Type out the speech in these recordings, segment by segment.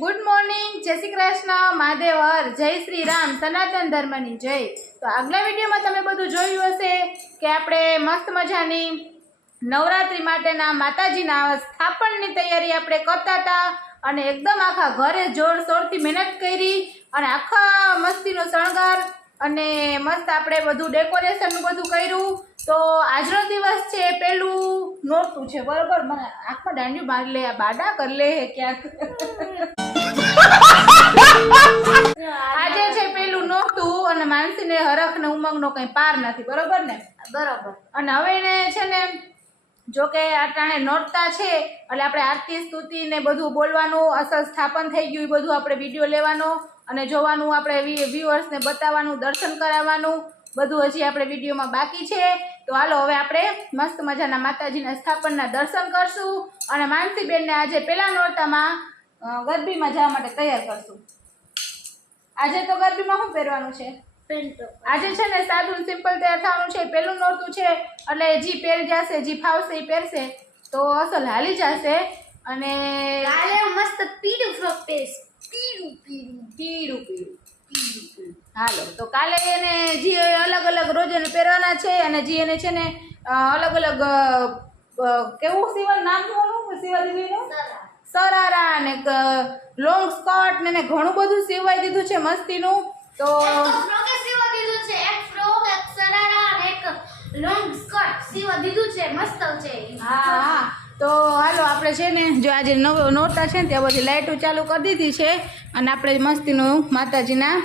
Good morning, જય શ્રી કૃષ્ણ, મહાદેવ હર, જય શ્રી રામ, સનાતન ધર્મની જય। તો આગલા વિડીયોમાં તમે બધું જોયું હશે કે આપણે મસ્ત મજાની નવરાત્રી માટેના માતાજીના સ્થાપનની તૈયારી આપણે કરતા હતા અને એકદમ આખા ઘરે જોરશોરથી મહેનત કરી અને આખા મસ્તીનો શણગાર અને મસ્ત આપણે બધું ડેકોરેશનનું બધું કર્યું। તો આજનો દિવસ છે પેલું નોરતું છે, બરોબર? મને આંખમાં દાંડિયું માર લે, આ બાડા કર લે ક્યાંક। આજે છે પેલું નોરતું અને માનસીને હરખ ને ઉમંગનો કઈ પાર નથી, બરોબર ને? બરોબર। અને હવે એને છે ને જો કે આટાણે નોરતા છે એટલે આપણે આરતી સ્તુતિ ને બધું બોલવાનું, અસલ સ્થાપન થઈ ગયું એ બધું આપણે વિડીયો લેવાનો અને જોવાનું, આપણે વ્યુઅર્સને બતાવવાનું, દર્શન કરાવવાનું બધું હજી આપણે વિડીયોમાં બાકી છે। તો હાલો હવે આપણે મસ્ત મજાના માતાજીના સ્થાપનના દર્શન કરશું અને માનસીબેનને આજે પેલા નોરતામાં ગરબીમાં જવા માટે તૈયાર કરશું। આજે તો ગરબીમાં શું પહેરવાનું છે? આજે છે ને સાદું સિમ્પલ તૈયાર થવાનું છે, પેલું નોરતું છે એટલે જી પહેરી જશે, જી ફાવશે એ પહેરશે તો અસલ હાલી જશે। અને કાલે મસ્ત પીળું ફ્રોક પહેરીશ, પીળું પીળું પીળું પીળું પીળું। હાલો તો કાલે એને જે અલગ અલગ રોજ એને પહેરવાના છે અને જે એને છે ને અલગ અલગ કેવું સીવન નામ શું સીવા દીધું? સરારા અને લોંગ સ્કર્ટ ને ઘણું બધું સીવાઈ દીધું છે મસ્તીનું। તો ફ્રોક સીવા દીધું છે, એક ફ્રોક, એક સરારા અને એક લોંગ સ્કર્ટ સીવા દીધું છે, મસ્ત છે। હા તો હાલો આપણે છે ને જો આજે નોરતા છે ને ત્યાં બધી લાઇટો ચાલુ કરી દીધી છે અને આપણે મસ્તીનું માતાજીના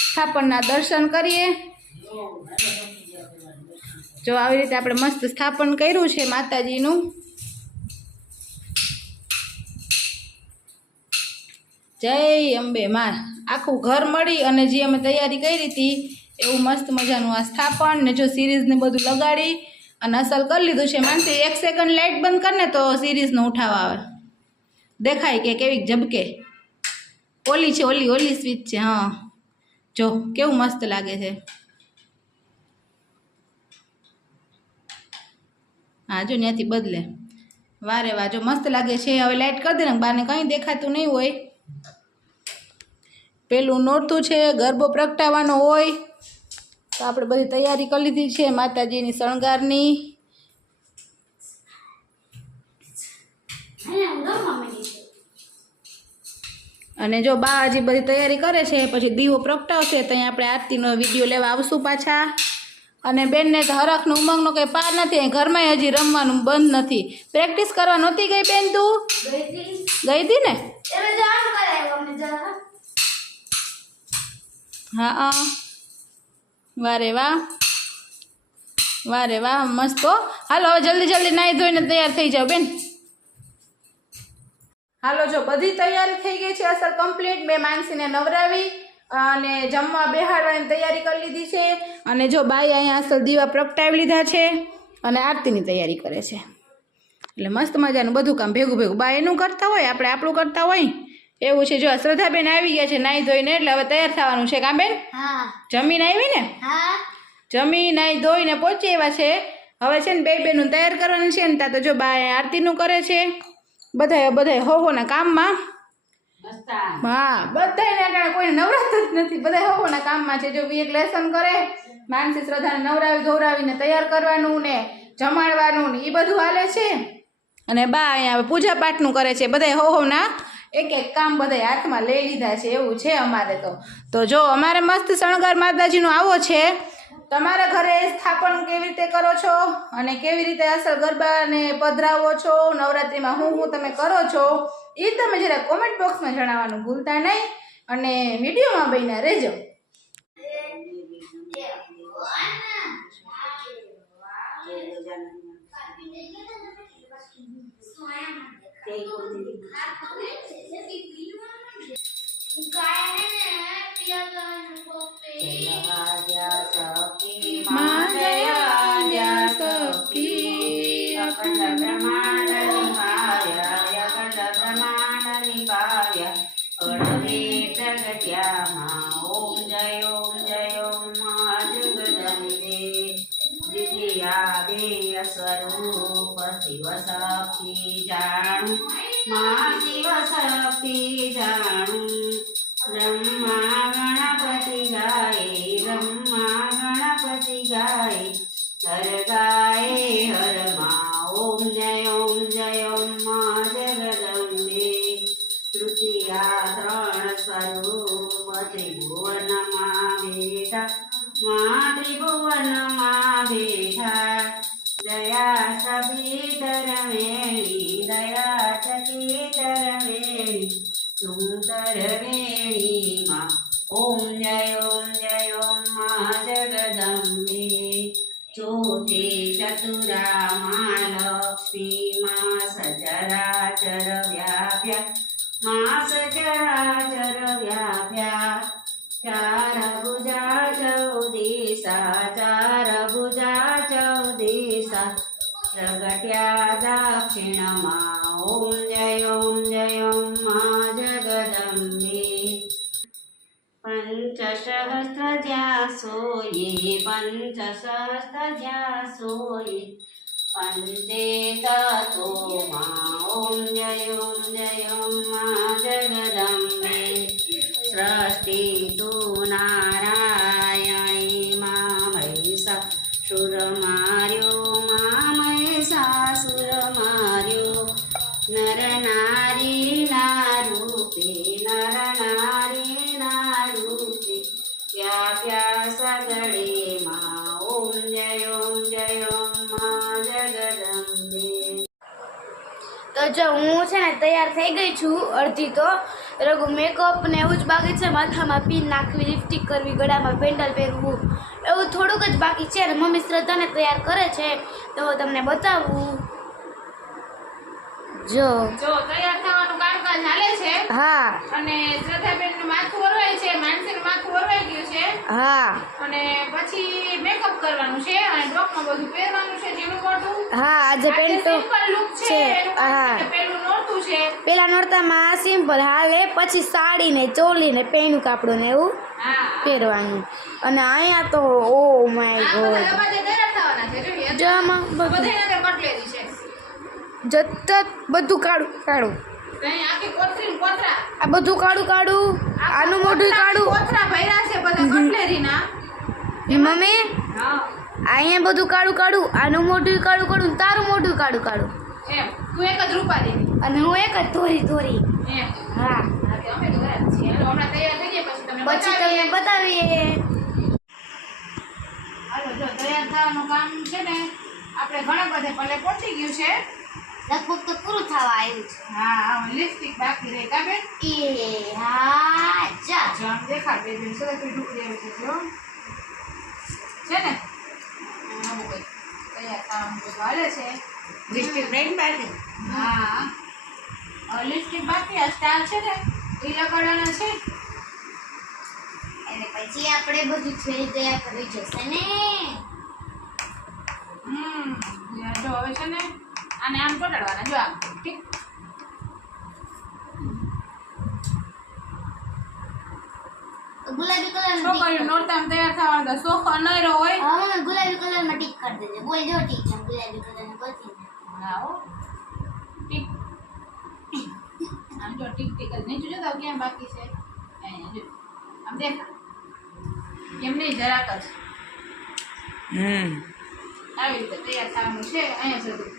સ્થાપનના દર્શન કરીએ। જો આવી રીતે આપણે મસ્ત સ્થાપન કર્યું છે માતાજીનું। જય અંબે માં। આખું ઘર મળી અને જે અમે તૈયારી કરી હતી એવું મસ્ત મજાનું આ સ્થાપન ને જો સિરીઝને બધું લગાડી અને અસલ કરી લીધું છે। માનસી 1 સેકન્ડ લાઇટ બંધ કર ને તો સિરીઝનો ઉઠાવ આવે, દેખાય કે કેવી ઝબકે। ઓલી છે, ઓલી સ્વિચ છે। હા જો કેવું મસ્ત લાગે છે। હા જો ત્યાંથી બદલે, વારે વાહ જો મસ્ત લાગે છે। હવે લાઇટ કરી દે ને, બાને કંઈ દેખાતું નહીં હોય। પેલું નોરતું છે, ગરબો પ્રગટાવવાનો હોય તો આપણે બધી તૈયારી કરી લીધી છે માતાજીની શણગારની। અને જો બા હજી બધી તૈયારી કરે છે, પછી દીવો પ્રગટાવશે તો અહીંયા આપણે આરતીનો વિડીયો લેવા આવશું પાછા। અને બેનને તો હરખનો ઉમંગનો કંઈ પાર નથી, ઘરમાં હજી રમવાનું બંધ નથી। પ્રેક્ટિસ કરવા નહોતી ગઈ બેન? તું ગઈ હતી ને? હા વારે વાહ, વારે વાહ, મસ્ત હો। હાલો હવે જલ્દી જલ્દી નાહી ધોઈને તૈયાર થઈ જાઓ બેન। હાલો જો બધી તૈયારી થઈ ગઈ છે અસર કમ્પ્લીટ। મેં માનસીને નવરાવી અને જમવા બેહાડવાની તૈયારી કરી લીધી છે અને જો બાઈ અહીંયા અસલ દીવા પ્રગટાવી લીધા છે અને આરતીની તૈયારી કરે છે। એટલે મસ્ત મજાનું બધું કામ ભેગું ભેગું બા એનું કરતા હોય, આપણે આપણું કરતા હોય એવું છે। જો શ્રદ્ધાબેન આવી ગયા છે નાહી ધોઈને, એટલે હવે તૈયાર થવાનું છે। કાં બેન? હા। જમીન આવી ને? હા। જમી નાહી ધોઈને પહોંચી આવ્યા છે। હવે છે ને બે બેનું તૈયાર કરવાનું છે ને ત્યાં તો જો બા આરતીનું કરે છે। બધાય હોના કામમાં। હા બધાને કોઈ નવરાત જ નથી, બધા હોના કામમાં છે। જો એક લેસન કરે, માનસી શ્રદ્ધાને નવરાવી ધોરાવીને તૈયાર કરવાનું ને જમાડવાનું ને એ બધું હાલે છે। અને બા અહીંયા પૂજા પાઠનું કરે છે। બધા હોના એક એક કામ બધા હાથમાં લઈ લીધા છે, એવું છે અમારે। તો જો અમારે મસ્ત શણગાર માતાજીનો આવો છે। તમારા ઘરે સ્થાપન કેવી રીતે કરો છો અને કેવી રીતે અસલ ગરબાને પધરાવો છો, નવરાત્રિમાં હું તમે કરો છો એ તમે જરા કોમેન્ટ બોક્સમાં જણાવવાનું ભૂલતા નહીં અને વિડીયોમાં બન્યા રહેજો। ઓમ જય ઓમ મા જગદંબે દિવ્યાદે સ્વરૂપ શિવ શક્તિ જાણું, મા શિવ શક્તિ જાણું। સુંદર વેણીમાં ઓમ જય ઓમ મા જગદંબે ચોથે ચતુરા મા લક્ષ્મી મા સચરાચર વ્યાપ્યા મા સચરાચર વ્યાપ્યા ચાર ભુજા ચૌદિશા ચાર ભુજા ચૌદિશા પ્રગટ્યા દક્ષિણમાં ઓમ જય ઓમ મા જગદંબે પંચસહસ્ત્ર જ્યાં સોયે પંચસહસ્ત્ર જ્યાં સોયે પંચે તત્વોમાં ઓમ જય ઓમ મા જગદંબે સૃષ્ટિ તુ નારાયણી મા મહિષાસુર માર્યો મા મહિષાસુર માર્યો નર નારી ના રૂપે નર નારી ના રૂપે વ્યાપ્યા સગડે માં ઓમ જય ઓમ મા જગદંબે. તો જો હું છે ને તૈયાર થઈ ગઈ છું અડધી તો રઘુ મેકઅપ ને એવું જ બાકી છે માથામાં પિન નાખવી લિપસ્ટિક કરવી ગળામાં પેન્ડલ પહેરવું એવું થોડુંક જ બાકી છે અને મમ્મી શ્રદ્ધાને તૈયાર કરે છે તો હું તમને બતાવું જો તૈયાર થવાનું કામકાજ હાલે છે હા અને શ્રદ્ધાબેનનું માથું ઓરવાય છે, માનસીનું માથું ઓરવાઈ ગયું છે હા અને પછી મેકઅપ કરવાનું છે અને ડોકમાં બધું પહેરવાનું છે ઝીણું મોટું. હા આજે પેન્ટ તો સિમ્પલ લુક છે છે. એનું હા. કાંઈ છે, પેલું નોરતું છે. પેલા નોરતામાં સિમ્પલ હાલે પછી સાડી ને ચોલી ને પેનું કાપડું ને એવું હા પહેરવાનું અને અહીંયા તો ઓ માય આ ગોડ બધા અમારે તૈયાર થવાના છે જોઈએ. જો આમાં બધું બધાયને અંદર કટલેરી છે. જત બધું કાઢું કાઢું અહીં આખી કોથળી ને કોથળા. આ બધું કાઢું કાઢું આનું મોઢું કાઢું કોથળા ભર્યા છે બધા કટલેરીના. મમ્મી હા અહીંયા બધું કાઢું કાઢું આનું મોઢું કાઢું કાઢું તારું મોઢું કાઢું કાઢું એમ તું એક જ રૂપા દેવી અને હું એક જ ધોરી ધોરી એમ. હા હા તે અમે તો બરાબર છીએ. હાલો, હમણાં તૈયાર થઈ જાય પછી તમને પછી બતાવીએ. તમને બતાવીએ હાલો જો તૈયાર થવાનું કામ છે ને આપણે ઘણા બધે પલે પહોંચી ગયું છે. લગભગ તો પૂરું થવા આવ્યું હા લિપસ્ટિક બાકી રહી કા બેન? છે એ હા જા જો આમ દેખાડ બે બેન સરસ ઢુકડી આવી છે જો છે ને આવું કંઈક તૈયાર થવાનું બધું હાલે છે. લિપસ્ટિક બ્રેડ બાકી હા લિપસ્ટિક બાકી આ સ્ટાર છે ને એ લગાડવાના છે. અને પછી આપણે બધું ફેર તૈયાર કરી જશે ને જો હવે છે ને આને આમ ચોટાડવાના જો આમ ઠીક. ગુલાબી કલર છોકરીઓ નોરતામાં તૈયાર થવાનું તો શોખ અનેરો હોય. હા ગુલાબી કલર માં ટીક કરી દેજે બોલ જો ટીક છે ગુલાબી કલર ને બોલતી હા હો ટીક આમ જો ટીક ટીક જ નીચું જોતા ક્યાં બાકી છે અહીંયા જો આમ દેખા કેમ નહીં જરાક જ આવી રીતે તૈયાર થવાનું છે અહીંયા સુધી.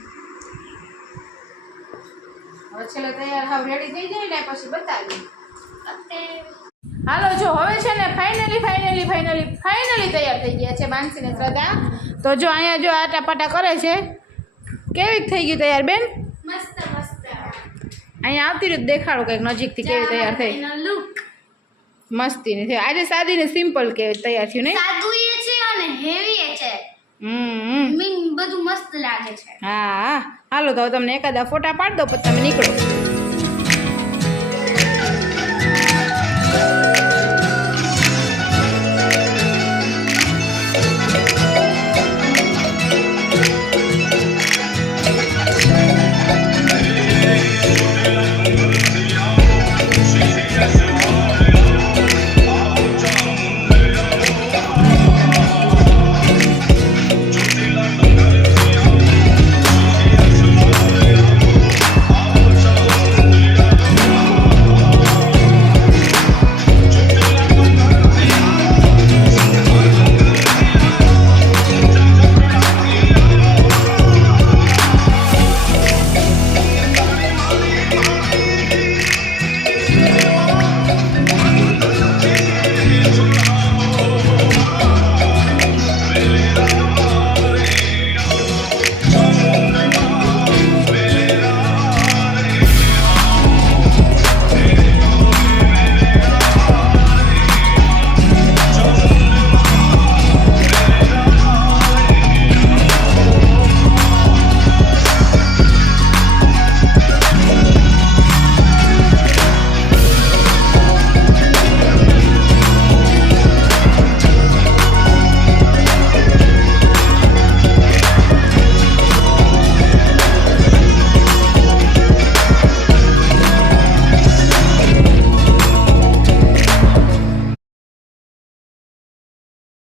હવે છેલ્લે તૈયાર હાવ રેડી થઈ જાય ને પછી બતાવીએ. હાલો જો હવે છે ને ફાઇનલી તૈયાર થઈ ગયા છે માનસી ને શ્રદ્ધા. તો જો અહીંયા જો આટાપાટા કરે છે. કેવી થઈ ગયું તૈયાર બેન? મસ્ત મસ્ત અહીંયા આવતી રીતે દેખાડો કંઈક નજીકથી કેવી તૈયાર થઈ. લુક મસ્તીની થઈ. આજે સાદી ને સિમ્પલ કેવી તૈયાર થયું નહીં? સાદું એ છે અને હેવી એ છે મીન બધું મસ્ત લાગે છે. હા હાલો તો હવે તમને એકાદા ફોટા પાડ દો પછી તમે નીકળો.